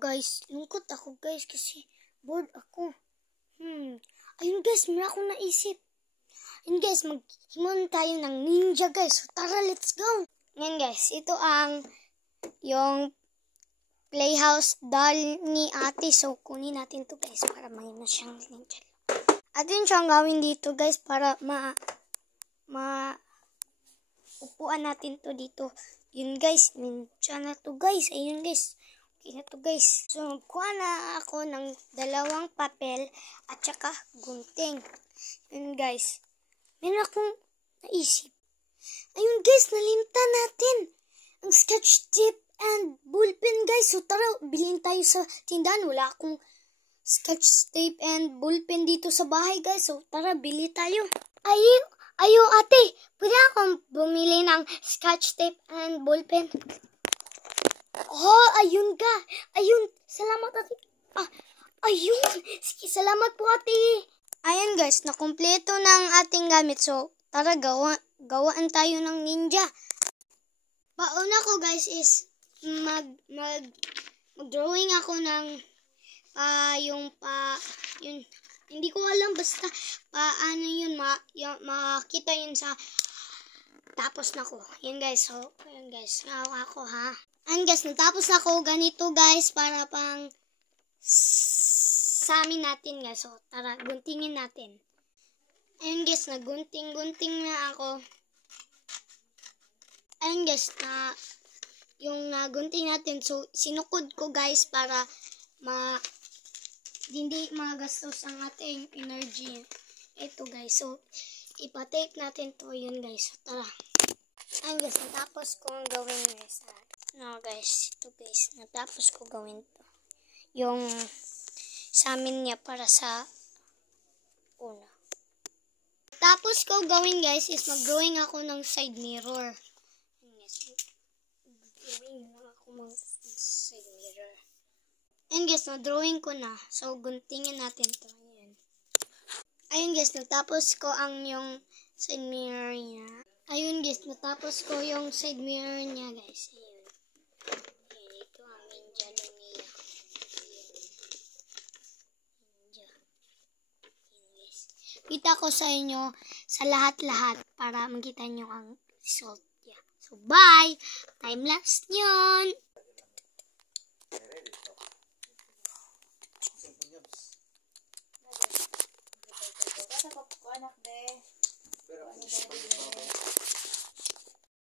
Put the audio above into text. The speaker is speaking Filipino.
guys, lungkot ako guys kasi bored ako. Ayun guys, meron akong naisip. Ayun guys, maghimon tayo ng ninja guys. So tara, let's go. Ngayon guys, ito ang yung playhouse doll ni ate. So kunin natin to guys para mayroon na siyang ninja. At yun siyang gawin dito guys para upuan natin to dito. Yun guys, ninja na to guys. Ayun guys. Okay na to guys. So, kuha na ako ng 2 papel at saka gunting. Yun guys. Meron akong naisip. Ayun guys, nalimtan natin ang sketch tip and ballpen guys. So tara, bilhin tayo sa tindahan. Wala akong sketch tape and ballpen dito sa bahay guys. So tara, bili tayo. Ayo ate, pwede akong bumili ng sketch tape and ballpen? Oh, ayun ka. Ayun, salamat ate. Ayun, sige, salamat po ate. Ayun guys, nakumpleto ng ating gamit. So tara, gawaan tayo ng ninja. Pauna ko guys is mag-drawing ako ng yun, hindi ko alam, basta paano yun, makita yun sa tapos na ko. Yun guys, so, yun guys, ngawa ako ha. Ayun guys, natapos na ko ganito guys, para pang sa amin natin guys. So, tara, guntingin natin. Ayun guys, nagunting-gunting na ako. Ayun guys, yung nagunting natin, so, sinukod ko guys para hindi magastos ang ating energy. Ito guys. So, ipatape natin to. Yun guys. So, tara. Ayun guys. Natapos kong gawin guys. No guys. Ito guys. Natapos ko gawin to. Yung sa amin niya para sa una. Tapos ko gawin guys is mag-drawing ako ng side mirror. Ayun guys. Mag-drawing ako ng side mirror. Ayun guys, na-drawing ko na. So, guntingin natin to. Ayun guys, natapos ko ang yung side mirror niya. Ayun guys, natapos ko yung side mirror niya guys. Ayun. Ayun, ito ang ninja niya. Ninja. Ayun guys. Kita ko sa inyo sa lahat-lahat para makita nyo ang result niya. So, bye! Time-lapse nyon! Anak de.